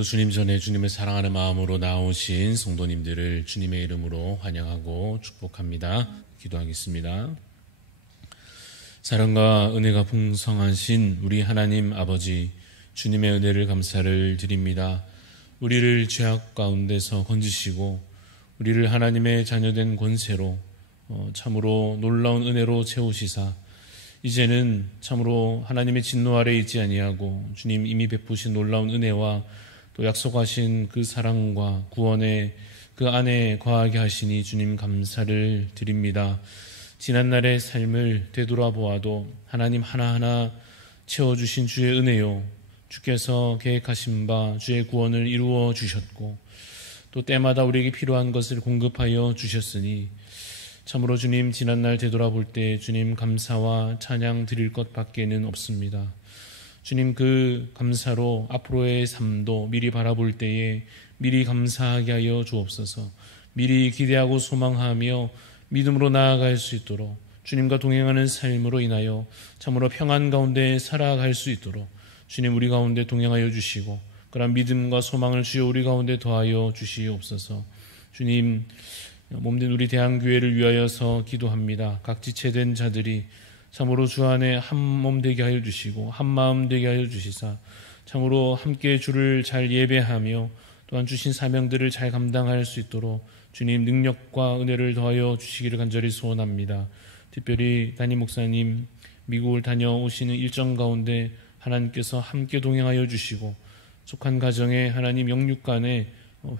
오늘도 주님 전에 주님을 사랑하는 마음으로 나오신 성도님들을 주님의 이름으로 환영하고 축복합니다. 기도하겠습니다. 사랑과 은혜가 풍성하신 우리 하나님 아버지, 주님의 은혜를 감사를 드립니다. 우리를 죄악 가운데서 건지시고 우리를 하나님의 자녀된 권세로 참으로 놀라운 은혜로 채우시사 이제는 참으로 하나님의 진노 아래 있지 아니하고 주님 이미 베푸신 놀라운 은혜와 또 약속하신 그 사랑과 구원의 그 안에 거하게 하시니 주님 감사를 드립니다. 지난날의 삶을 되돌아보아도 하나님 하나하나 채워주신 주의 은혜요, 주께서 계획하신 바 주의 구원을 이루어 주셨고 또 때마다 우리에게 필요한 것을 공급하여 주셨으니 참으로 주님 지난날 되돌아볼 때 주님 감사와 찬양 드릴 것 밖에는 없습니다. 주님 그 감사로 앞으로의 삶도 미리 바라볼 때에 미리 감사하게 하여 주옵소서. 미리 기대하고 소망하며 믿음으로 나아갈 수 있도록 주님과 동행하는 삶으로 인하여 참으로 평안 가운데 살아갈 수 있도록 주님 우리 가운데 동행하여 주시고 그런 믿음과 소망을 주여 우리 가운데 더하여 주시옵소서. 주님 몸된 우리 대한교회를 위하여서 기도합니다. 각 지체된 자들이 참으로 주 안에 한 몸 되게 하여 주시고 한 마음 되게 하여 주시사 참으로 함께 주를 잘 예배하며 또한 주신 사명들을 잘 감당할 수 있도록 주님 능력과 은혜를 더하여 주시기를 간절히 소원합니다. 특별히 담임 목사님 미국을 다녀오시는 일정 가운데 하나님께서 함께 동행하여 주시고 속한 가정에 하나님 영육간에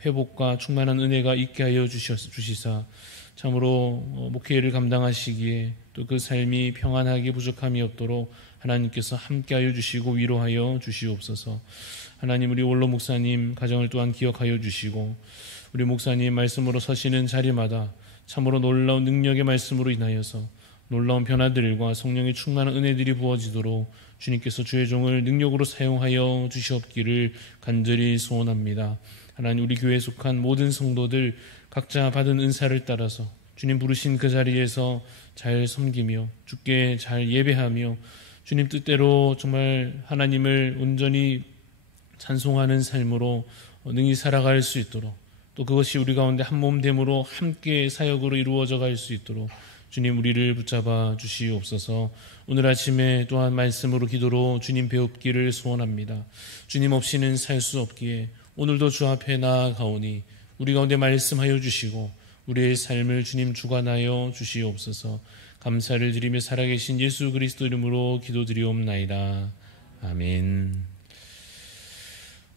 회복과 충만한 은혜가 있게 하여 주시사 참으로 목회를 감당하시기에 또 그 삶이 평안하게 부족함이 없도록 하나님께서 함께하여 주시고 위로하여 주시옵소서. 하나님 우리 원로 목사님 가정을 또한 기억하여 주시고 우리 목사님 말씀으로 서시는 자리마다 참으로 놀라운 능력의 말씀으로 인하여서 놀라운 변화들과 성령의 충만한 은혜들이 부어지도록 주님께서 주의 종을 능력으로 사용하여 주시옵기를 간절히 소원합니다. 하나님 우리 교회에 속한 모든 성도들 각자 받은 은사를 따라서 주님 부르신 그 자리에서 잘 섬기며 주께 잘 예배하며 주님 뜻대로 정말 하나님을 온전히 찬송하는 삶으로 능히 살아갈 수 있도록 또 그것이 우리 가운데 한 몸됨으로 함께 사역으로 이루어져 갈 수 있도록 주님 우리를 붙잡아 주시옵소서. 오늘 아침에 또한 말씀으로 기도로 주님 배웁기를 소원합니다. 주님 없이는 살 수 없기에 오늘도 주 앞에 나아가오니 우리 가운데 말씀하여 주시고 우리의 삶을 주님 주관하여 주시옵소서. 감사를 드리며 살아계신 예수 그리스도 이름으로 기도드리옵나이다. 아멘.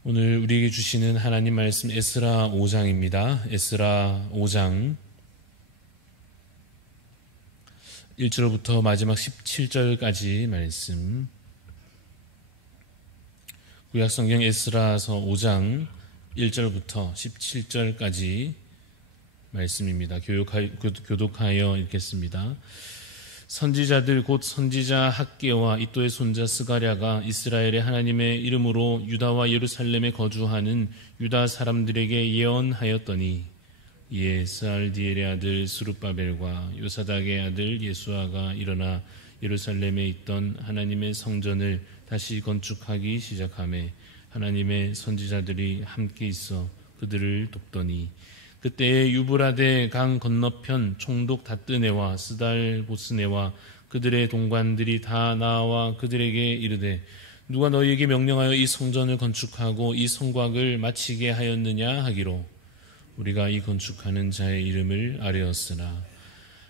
오늘 우리에게 주시는 하나님 말씀 에스라 5장입니다. 에스라 5장 1절부터 마지막 17절까지 말씀. 구약성경 에스라서 5장 1절부터 17절까지 말씀입니다. 교독하여 읽겠습니다. 선지자들 곧 선지자 학개와 이또의 손자 스가랴가 이스라엘의 하나님의 이름으로 유다와 예루살렘에 거주하는 유다 사람들에게 예언하였더니 이에 스알디엘의 아들 스룹바벨과 요사닥의 아들 예수아가 일어나 예루살렘에 있던 하나님의 성전을 다시 건축하기 시작하매 하나님의 선지자들이 함께 있어 그들을 돕더니 그때에 유브라데 강 건너편 총독 다뜨네와 스달 보스네와 그들의 동관들이 다 나와 그들에게 이르되 누가 너희에게 명령하여 이 성전을 건축하고 이 성곽을 마치게 하였느냐 하기로 우리가 이 건축하는 자의 이름을 아뢰었으나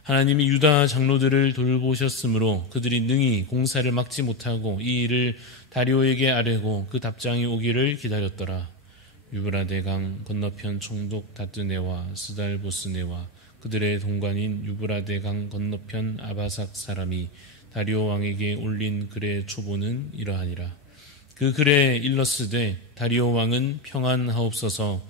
하나님이 유다 장로들을 돌보셨으므로 그들이 능히 공사를 막지 못하고 이 일을 다리오에게 아뢰고 그 답장이 오기를 기다렸더라. 유브라데 강 건너편 총독 다뜨네와 스달보스네와 그들의 동관인 유브라데 강 건너편 아바삭 사람이 다리오 왕에게 올린 글의 초보는 이러하니라. 그 글에 일러스되 다리오 왕은 평안하옵소서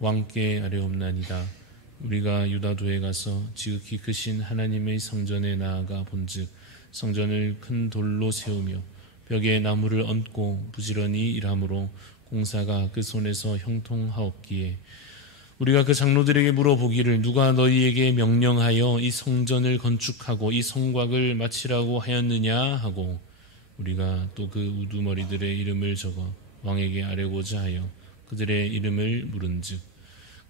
왕께 아뢰옵나이다. 우리가 유다도에 가서 지극히 크신 하나님의 성전에 나아가 본즉 성전을 큰 돌로 세우며 벽에 나무를 얹고 부지런히 일하므로 공사가 그 손에서 형통하옵기에 우리가 그 장로들에게 물어보기를 누가 너희에게 명령하여 이 성전을 건축하고 이 성곽을 마치라고 하였느냐 하고 우리가 또 그 우두머리들의 이름을 적어 왕에게 아뢰고자 하여 그들의 이름을 물은즉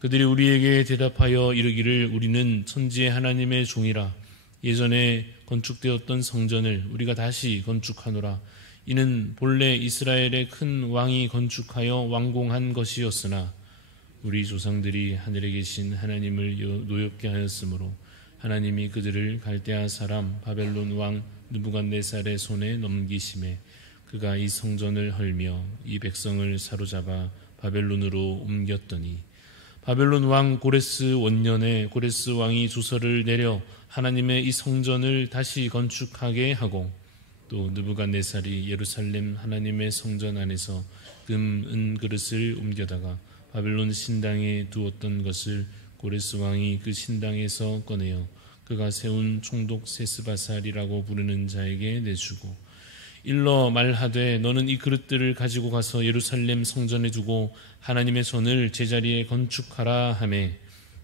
그들이 우리에게 대답하여 이르기를 우리는 천지의 하나님의 종이라 예전에 건축되었던 성전을 우리가 다시 건축하노라. 이는 본래 이스라엘의 큰 왕이 건축하여 완공한 것이었으나 우리 조상들이 하늘에 계신 하나님을 노엽게 하였으므로 하나님이 그들을 갈대아 사람 바벨론 왕 느부갓네살의 손에 넘기심에 그가 이 성전을 헐며 이 백성을 사로잡아 바벨론으로 옮겼더니 바벨론 왕 고레스 원년에 고레스 왕이 조서를 내려 하나님의 이 성전을 다시 건축하게 하고 또 느부갓네살이 예루살렘 하나님의 성전 안에서 금, 은 그릇을 옮겨다가 바벨론 신당에 두었던 것을 고레스 왕이 그 신당에서 꺼내어 그가 세운 총독 세스바살이라고 부르는 자에게 내주고 일러 말하되 너는 이 그릇들을 가지고 가서 예루살렘 성전에 두고 하나님의 손을 제자리에 건축하라 하매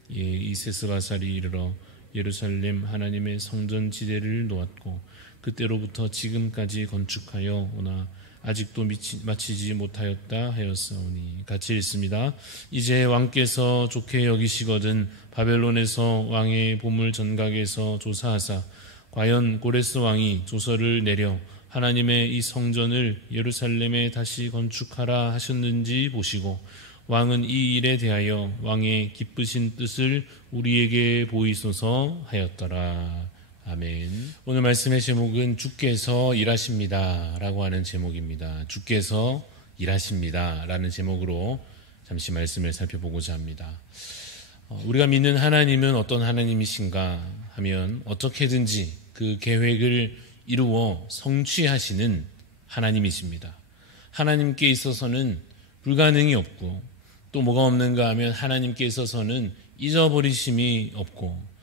이 세스바살이 이르러 예루살렘 하나님의 성전 지대를 놓았고 그때로부터 지금까지 건축하여 오나 아직도 마치지 못하였다 하였사오니. 같이 읽습니다. 이제 왕께서 좋게 여기시거든 바벨론에서 왕의 보물 전각에서 조사하사 과연 고레스 왕이 조서를 내려 하나님의 이 성전을 예루살렘에 다시 건축하라 하셨는지 보시고 왕은 이 일에 대하여 왕의 기쁘신 뜻을 우리에게 보이소서 하였더라. 아멘. 오늘 말씀의 제목은 주께서 일하십니다 라고 하는 제목입니다. 주께서 일하십니다 라는 제목으로 잠시 말씀을 살펴보고자 합니다. 우리가 믿는 하나님은 어떤 하나님이신가 하면 어떻게든지 그 계획을 이루어 성취하시는 하나님이십니다. 하나님께 있어서는 불가능이 없고 또 뭐가 없는가 하면 하나님께 있어서는 잊어버리심이 없고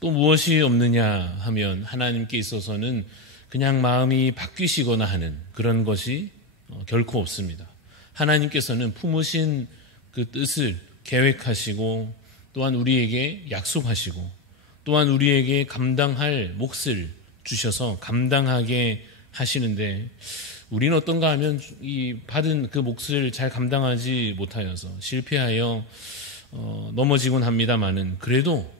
또 무엇이 없느냐 하면 하나님께 있어서는 그냥 마음이 바뀌시거나 하는 그런 것이 결코 없습니다. 하나님께서는 품으신 그 뜻을 계획하시고 또한 우리에게 약속하시고 또한 우리에게 감당할 몫을 주셔서 감당하게 하시는데 우리는 어떤가 하면 이 받은 그 몫을 잘 감당하지 못하여서 실패하여 넘어지곤 합니다마는 그래도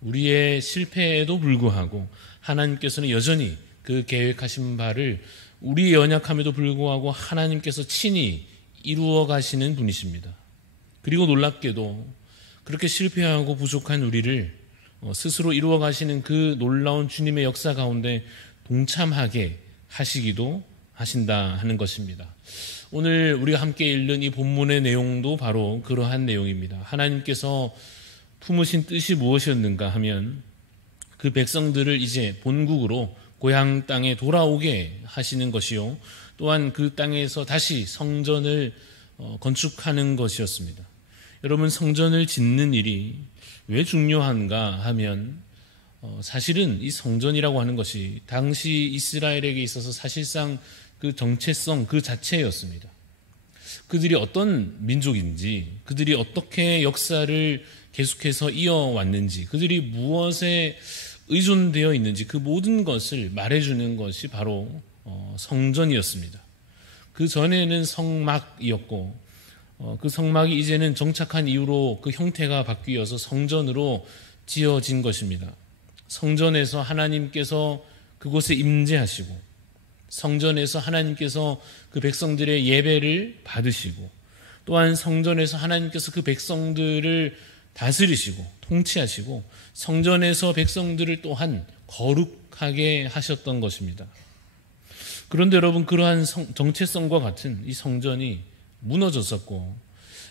우리의 실패에도 불구하고 하나님께서는 여전히 그 계획하신 바를 우리의 연약함에도 불구하고 하나님께서 친히 이루어 가시는 분이십니다. 그리고 놀랍게도 그렇게 실패하고 부족한 우리를 스스로 이루어 가시는 그 놀라운 주님의 역사 가운데 동참하게 하시기도 하신다 하는 것입니다. 오늘 우리가 함께 읽는 이 본문의 내용도 바로 그러한 내용입니다. 하나님께서 품으신 뜻이 무엇이었는가 하면 그 백성들을 이제 본국으로 고향 땅에 돌아오게 하시는 것이요 또한 그 땅에서 다시 성전을 건축하는 것이었습니다. 여러분, 성전을 짓는 일이 왜 중요한가 하면 사실은 이 성전이라고 하는 것이 당시 이스라엘에게 있어서 사실상 그 정체성 그 자체였습니다. 그들이 어떤 민족인지, 그들이 어떻게 역사를 계속해서 이어왔는지, 그들이 무엇에 의존되어 있는지 그 모든 것을 말해주는 것이 바로 성전이었습니다. 그 전에는 성막이었고 그 성막이 이제는 정착한 이후로 그 형태가 바뀌어서 성전으로 지어진 것입니다. 성전에서 하나님께서 그곳에 임재하시고 성전에서 하나님께서 그 백성들의 예배를 받으시고 또한 성전에서 하나님께서 그 백성들을 다스리시고 통치하시고 성전에서 백성들을 또한 거룩하게 하셨던 것입니다. 그런데 여러분, 그러한 정체성과 같은 이 성전이 무너졌었고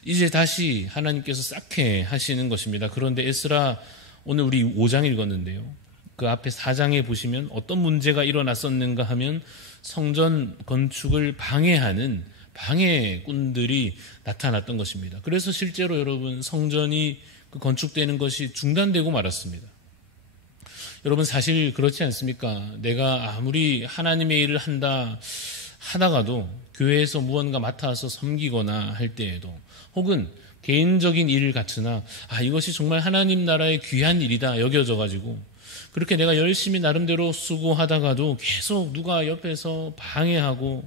이제 다시 하나님께서 쌓게 하시는 것입니다. 그런데 에스라 오늘 우리 5장 읽었는데요. 그 앞에 4장에 보시면 어떤 문제가 일어났었는가 하면 성전 건축을 방해하는 방해꾼들이 나타났던 것입니다. 그래서 실제로 여러분 성전이 건축되는 것이 중단되고 말았습니다. 여러분, 사실 그렇지 않습니까? 내가 아무리 하나님의 일을 하다가도 교회에서 무언가 맡아서 섬기거나 할 때에도 혹은 개인적인 일을 갖추나 이것이 정말 하나님 나라의 귀한 일이다 여겨져 가지고 그렇게 내가 열심히 나름대로 수고하다가도 계속 누가 옆에서 방해하고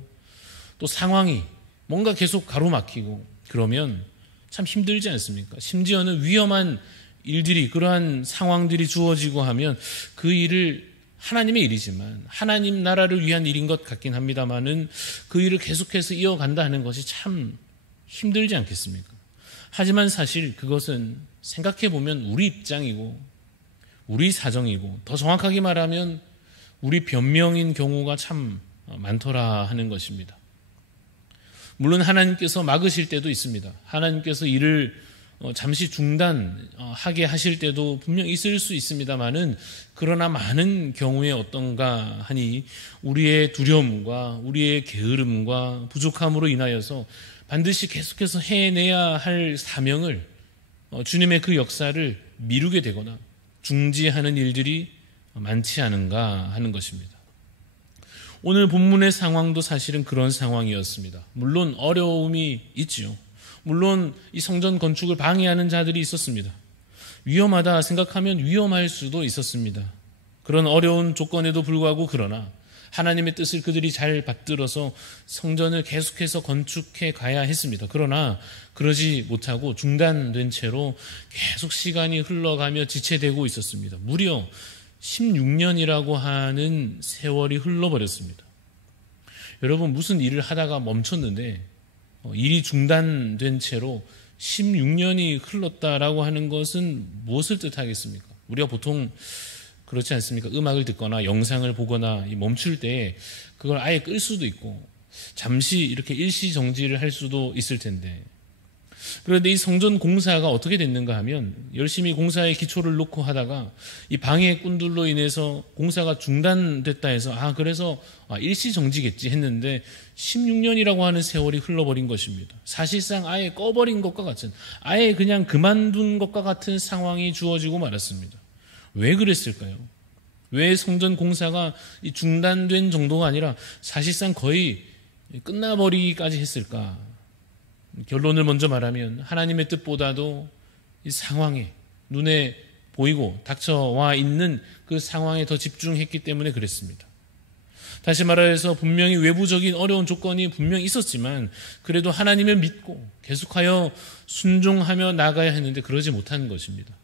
또 상황이 뭔가 계속 가로막히고 그러면 참 힘들지 않습니까? 심지어는 위험한 일들이, 그러한 상황들이 주어지고 하면 그 일을, 하나님의 일이지만 하나님 나라를 위한 일인 것 같긴 합니다만은 그 일을 계속해서 이어간다 하는 것이 참 힘들지 않겠습니까? 하지만 사실 그것은 생각해 보면 우리 입장이고 우리 사정이고, 더 정확하게 말하면 우리 변명인 경우가 참 많더라 하는 것입니다. 물론 하나님께서 막으실 때도 있습니다. 하나님께서 일을 잠시 중단하게 하실 때도 분명 있을 수 있습니다만은, 그러나 많은 경우에 어떤가 하니 우리의 두려움과 우리의 게으름과 부족함으로 인하여서 반드시 계속해서 해내야 할 사명을, 주님의 그 역사를 미루게 되거나 중지하는 일들이 많지 않은가 하는 것입니다. 오늘 본문의 상황도 사실은 그런 상황이었습니다. 물론 어려움이 있지요. 물론 이 성전 건축을 방해하는 자들이 있었습니다. 위험하다 생각하면 위험할 수도 있었습니다. 그런 어려운 조건에도 불구하고, 그러나 하나님의 뜻을 그들이 잘 받들어서 성전을 계속해서 건축해 가야 했습니다. 그러나 그러지 못하고 중단된 채로 계속 시간이 흘러가며 지체되고 있었습니다. 무려 16년이라고 하는 세월이 흘러버렸습니다. 여러분, 무슨 일을 하다가 멈췄는데 일이 중단된 채로 16년이 흘렀다라고 하는 것은 무엇을 뜻하겠습니까? 우리가 보통 그렇지 않습니까? 음악을 듣거나 영상을 보거나 멈출 때 그걸 아예 끌 수도 있고 잠시 이렇게 일시 정지를 할 수도 있을 텐데, 그런데 이 성전 공사가 어떻게 됐는가 하면 열심히 공사의 기초를 놓고 하다가 이 방해꾼들로 인해서 공사가 중단됐다 해서 그래서 일시 정지겠지 했는데 16년이라고 하는 세월이 흘러버린 것입니다. 사실상 아예 꺼버린 것과 같은, 아예 그냥 그만둔 것과 같은 상황이 주어지고 말았습니다. 왜 그랬을까요? 왜 성전 공사가 중단된 정도가 아니라 사실상 거의 끝나버리기까지 했을까? 결론을 먼저 말하면 하나님의 뜻보다도 이 상황에, 눈에 보이고 닥쳐와 있는 그 상황에 더 집중했기 때문에 그랬습니다. 다시 말해서 분명히 외부적인 어려운 조건이 분명히 있었지만 그래도 하나님을 믿고 계속하여 순종하며 나가야 했는데 그러지 못한 것입니다.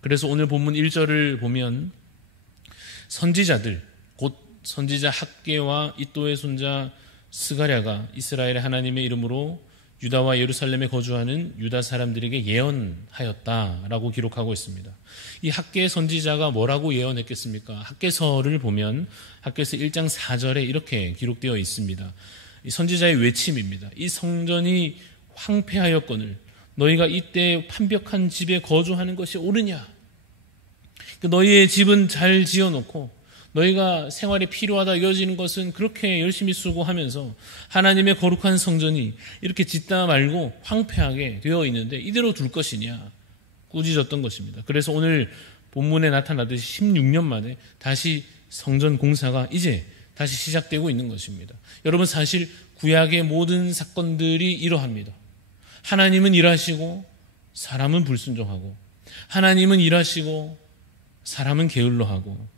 그래서 오늘 본문 1절을 보면 선지자들, 곧 선지자 학개와 이도의 손자 스가랴가 이스라엘의 하나님의 이름으로 유다와 예루살렘에 거주하는 유다 사람들에게 예언하였다라고 기록하고 있습니다. 이 학개 선지자가 뭐라고 예언했겠습니까? 학개서를 보면 학개서 1장 4절에 이렇게 기록되어 있습니다. 이 선지자의 외침입니다. 이 성전이 황폐하였거늘 너희가 이때 판벽한 집에 거주하는 것이 옳으냐? 너희의 집은 잘 지어놓고 너희가 생활이 필요하다 여겨지는 것은 그렇게 열심히 수고하면서 하나님의 거룩한 성전이 이렇게 짓다 말고 황폐하게 되어 있는데 이대로 둘 것이냐, 꾸짖었던 것입니다. 그래서 오늘 본문에 나타나듯이 16년 만에 다시 성전 공사가 이제 다시 시작되고 있는 것입니다. 여러분, 사실 구약의 모든 사건들이 이러합니다. 하나님은 일하시고 사람은 불순종하고, 하나님은 일하시고 사람은 게을러하고,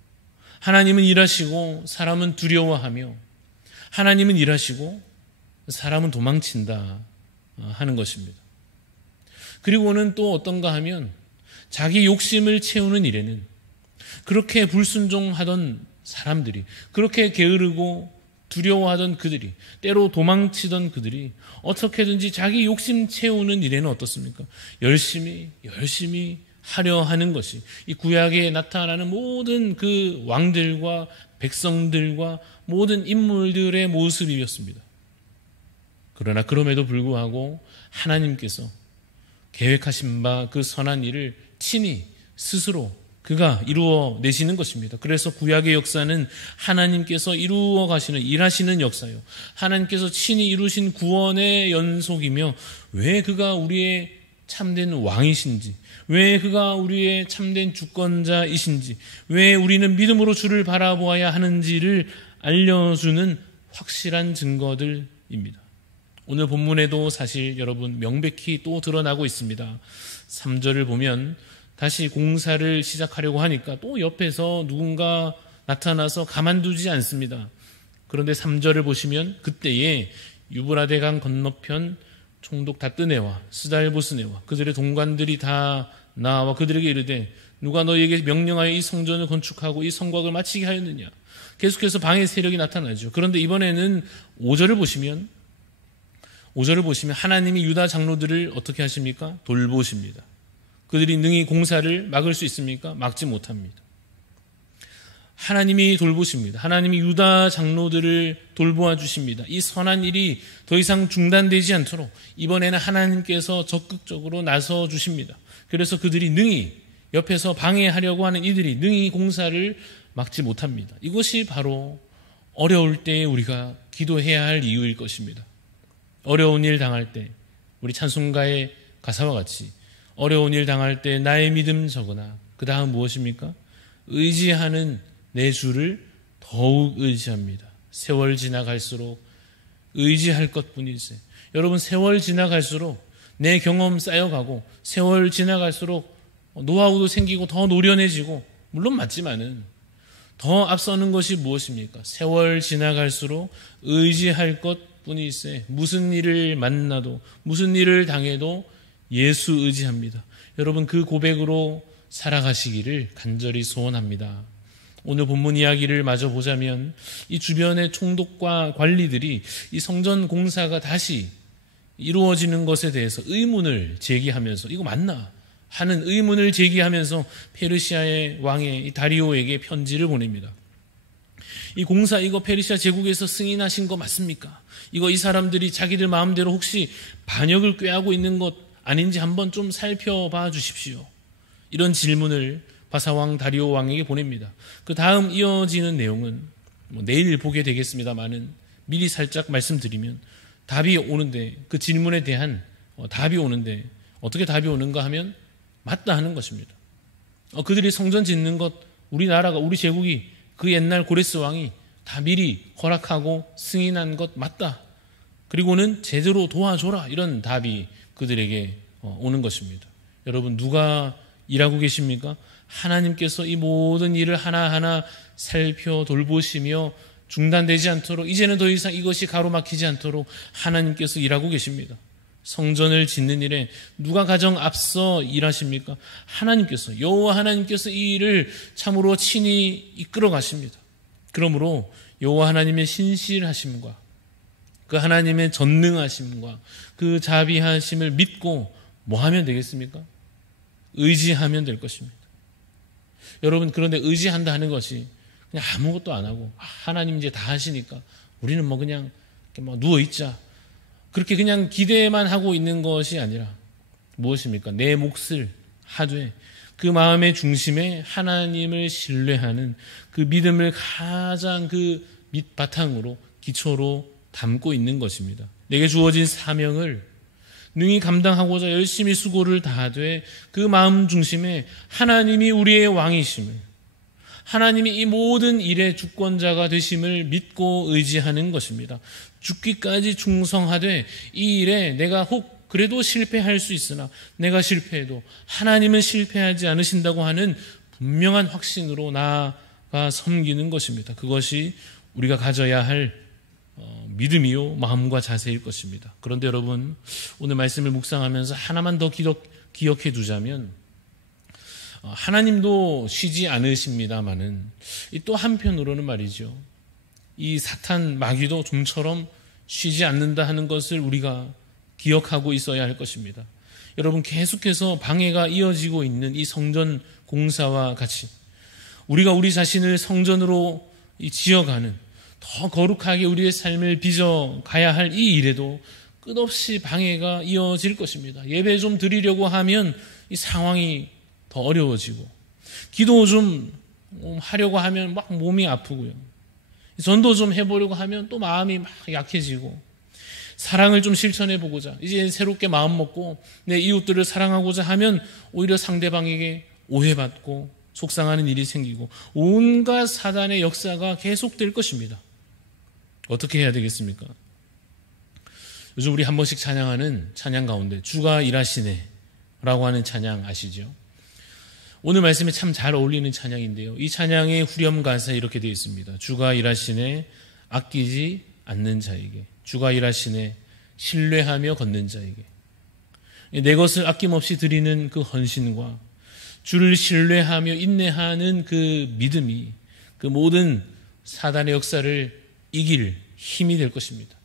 하나님은 일하시고 사람은 두려워하며, 하나님은 일하시고 사람은 도망친다 하는 것입니다. 그리고는 또 어떤가 하면 자기 욕심을 채우는 일에는 그렇게 불순종하던 사람들이, 그렇게 게으르고 두려워하던 그들이, 때로 도망치던 그들이 어떻게든지 자기 욕심 채우는 일에는 어떻습니까? 열심히 하려 하는 것이 이 구약에 나타나는 모든 그 왕들과 백성들과 모든 인물들의 모습이었습니다. 그러나 그럼에도 불구하고 하나님께서 계획하신 바 그 선한 일을 친히 스스로 그가 이루어 내시는 것입니다. 그래서 구약의 역사는 하나님께서 이루어 가시는, 일하시는 역사요, 하나님께서 친히 이루신 구원의 연속이며, 왜 그가 우리의 참된 왕이신지, 왜 그가 우리의 참된 주권자이신지, 왜 우리는 믿음으로 주를 바라보아야 하는지를 알려주는 확실한 증거들입니다. 오늘 본문에도 사실 여러분 명백히 또 드러나고 있습니다. 3절을 보면 다시 공사를 시작하려고 하니까 또 옆에서 누군가 나타나서 가만두지 않습니다. 그런데 3절을 보시면 그때에 유브라데 강 건너편 총독 다뜨네와 스달보스네와 그들의 동관들이 다 나와 그들에게 이르되 누가 너희에게 명령하여 이 성전을 건축하고 이 성곽을 마치게 하였느냐. 계속해서 방해 세력이 나타나죠. 그런데 이번에는 5절을 보시면 하나님이 유다 장로들을 어떻게 하십니까? 돌보십니다. 그들이 능히 공사를 막을 수 있습니까? 막지 못합니다. 하나님이 돌보십니다. 하나님이 유다 장로들을 돌보아 주십니다. 이 선한 일이 더 이상 중단되지 않도록 이번에는 하나님께서 적극적으로 나서 주십니다. 그래서 그들이 능히 옆에서 방해하려고 하는 이들이 능히 공사를 막지 못합니다. 이것이 바로 어려울 때 우리가 기도해야 할 이유일 것입니다. 어려운 일 당할 때 우리 찬송가의 가사와 같이 어려운 일 당할 때 나의 믿음 적으나 그 다음 무엇입니까? 의지하는 내 주를 더욱 의지합니다. 세월 지나갈수록 의지할 것뿐이지. 여러분, 세월 지나갈수록 내 경험 쌓여가고 세월 지나갈수록 노하우도 생기고 더 노련해지고 물론 맞지만은 더 앞서는 것이 무엇입니까? 세월 지나갈수록 의지할 것뿐이세. 무슨 일을 만나도 무슨 일을 당해도 예수 의지합니다. 여러분, 그 고백으로 살아가시기를 간절히 소원합니다. 오늘 본문 이야기를 마저 보자면 이 주변의 총독과 관리들이 이 성전 공사가 다시 이루어지는 것에 대해서 의문을 제기하면서 이거 맞나 하는 의문을 제기하면서 페르시아의 왕의 이 다리오에게 편지를 보냅니다. 이 공사 이거 페르시아 제국에서 승인하신 거 맞습니까? 이거 이 사람들이 자기들 마음대로 혹시 반역을 꾀하고 있는 것 아닌지 한번 좀 살펴봐 주십시오. 이런 질문을 바사왕 다리오 왕에게 보냅니다. 그 다음 이어지는 내용은 내일 보게 되겠습니다만은 미리 살짝 말씀드리면 답이 오는데 그 질문에 대한 답이 오는데 어떻게 답이 오는가 하면 맞다 하는 것입니다. 그들이 성전 짓는 것 우리나라가 우리 제국이 그 옛날 고레스 왕이 다 미리 허락하고 승인한 것 맞다. 그리고는 제대로 도와줘라. 이런 답이 그들에게 오는 것입니다. 여러분, 누가 일하고 계십니까? 하나님께서 이 모든 일을 하나하나 살펴 돌보시며 중단되지 않도록 이제는 더 이상 이것이 가로막히지 않도록 하나님께서 일하고 계십니다. 성전을 짓는 일에 누가 가장 앞서 일하십니까? 하나님께서, 여호와 하나님께서 이 일을 참으로 친히 이끌어 가십니다. 그러므로 여호와 하나님의 신실하심과 그 하나님의 전능하심과 그 자비하심을 믿고 뭐 하면 되겠습니까? 의지하면 될 것입니다. 여러분, 그런데 의지한다 하는 것이 그냥 아무것도 안 하고 하나님 이제 다 하시니까 우리는 뭐 그냥 누워있자 그렇게 그냥 기대만 하고 있는 것이 아니라 무엇입니까? 내 몫을 하되 그 마음의 중심에 하나님을 신뢰하는 그 믿음을 가장 그 밑바탕으로 기초로 담고 있는 것입니다. 내게 주어진 사명을 능히 감당하고자 열심히 수고를 다하되 그 마음 중심에 하나님이 우리의 왕이심을, 하나님이 이 모든 일의 주권자가 되심을 믿고 의지하는 것입니다. 죽기까지 충성하되 이 일에 내가 혹 그래도 실패할 수 있으나 내가 실패해도 하나님은 실패하지 않으신다고 하는 분명한 확신으로 나아가 섬기는 것입니다. 그것이 우리가 가져야 할 믿음이요 마음과 자세일 것입니다. 그런데 여러분, 오늘 말씀을 묵상하면서 하나만 더 기억해 두자면 하나님도 쉬지 않으십니다마는 또 한편으로는 말이죠, 이 사탄 마귀도 좀처럼 쉬지 않는다 하는 것을 우리가 기억하고 있어야 할 것입니다. 여러분, 계속해서 방해가 이어지고 있는 이 성전 공사와 같이 우리가 우리 자신을 성전으로 지어가는 더 거룩하게 우리의 삶을 빚어가야 할 이 일에도 끝없이 방해가 이어질 것입니다. 예배 좀 드리려고 하면 이 상황이 더 어려워지고, 기도 좀 하려고 하면 막 몸이 아프고요, 전도 좀 해보려고 하면 또 마음이 막 약해지고, 사랑을 좀 실천해보고자 이제 새롭게 마음 먹고 내 이웃들을 사랑하고자 하면 오히려 상대방에게 오해받고 속상하는 일이 생기고 온갖 사단의 역사가 계속될 것입니다. 어떻게 해야 되겠습니까? 요즘 우리 한 번씩 찬양하는 찬양 가운데 주가 일하시네 라고 하는 찬양 아시죠? 오늘 말씀에 참 잘 어울리는 찬양인데요, 이 찬양의 후렴 가사에 이렇게 되어 있습니다. 주가 일하시네 아끼지 않는 자에게, 주가 일하시네 신뢰하며 걷는 자에게 내 것을 아낌없이 드리는 그 헌신과 주를 신뢰하며 인내하는 그 믿음이 그 모든 사단의 역사를 이길 힘이 될 것입니다.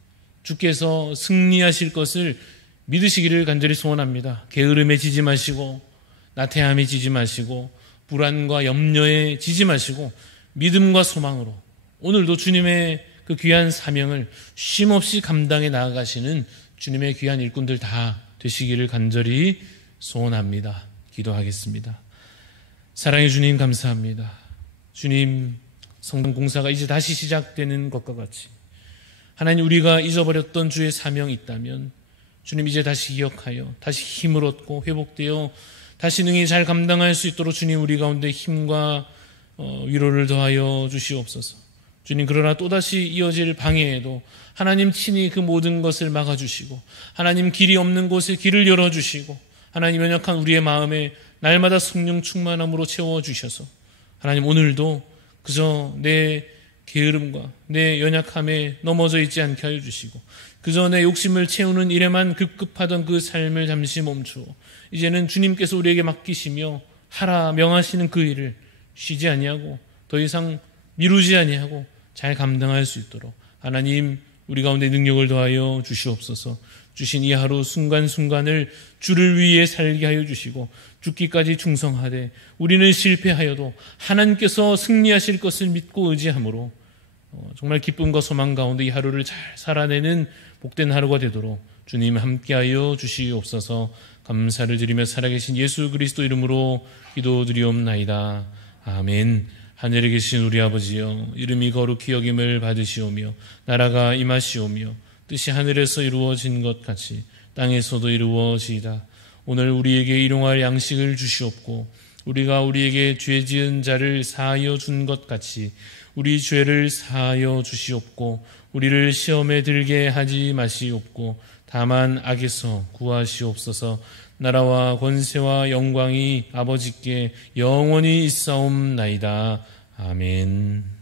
주께서 승리하실 것을 믿으시기를 간절히 소원합니다. 게으름에 지지 마시고 나태함에 지지 마시고 불안과 염려에 지지 마시고 믿음과 소망으로 오늘도 주님의 그 귀한 사명을 쉼없이 감당해 나아가시는 주님의 귀한 일꾼들 다 되시기를 간절히 소원합니다. 기도하겠습니다. 사랑해 주님 감사합니다. 주님 성전 공사가 이제 다시 시작되는 것과 같이 하나님 우리가 잊어버렸던 주의 사명이 있다면 주님 이제 다시 기억하여 다시 힘을 얻고 회복되어 다시 능히 잘 감당할 수 있도록 주님 우리 가운데 힘과 위로를 더하여 주시옵소서. 주님 그러나 또다시 이어질 방해에도 하나님 친히 그 모든 것을 막아주시고 하나님 길이 없는 곳에 길을 열어주시고 하나님 연약한 우리의 마음에 날마다 성령 충만함으로 채워주셔서 하나님 오늘도 그저 내 게으름과 내 연약함에 넘어져 있지 않게 하여 주시고 그저 내 욕심을 채우는 일에만 급급하던 그 삶을 잠시 멈추어 이제는 주님께서 우리에게 맡기시며 하라 명하시는 그 일을 쉬지 아니하고 더 이상 미루지 아니하고 잘 감당할 수 있도록 하나님 우리 가운데 능력을 더하여 주시옵소서. 주신 이 하루 순간순간을 주를 위해 살게 하여 주시고 죽기까지 충성하되 우리는 실패하여도 하나님께서 승리하실 것을 믿고 의지함으로 정말 기쁨과 소망 가운데 이 하루를 잘 살아내는 복된 하루가 되도록 주님 함께하여 주시옵소서. 감사를 드리며 살아계신 예수 그리스도 이름으로 기도드리옵나이다. 아멘. 하늘에 계신 우리 아버지여 이름이 거룩히 여김을 받으시오며 나라가 임하시오며 뜻이 하늘에서 이루어진 것 같이 땅에서도 이루어지이다. 오늘 우리에게 일용할 양식을 주시옵고 우리가 우리에게 죄 지은 자를 사하여 준 것 같이 우리 죄를 사하여 주시옵고 우리를 시험에 들게 하지 마시옵고 다만 악에서 구하시옵소서. 나라와 권세와 영광이 아버지께 영원히 있사옵나이다. 아멘.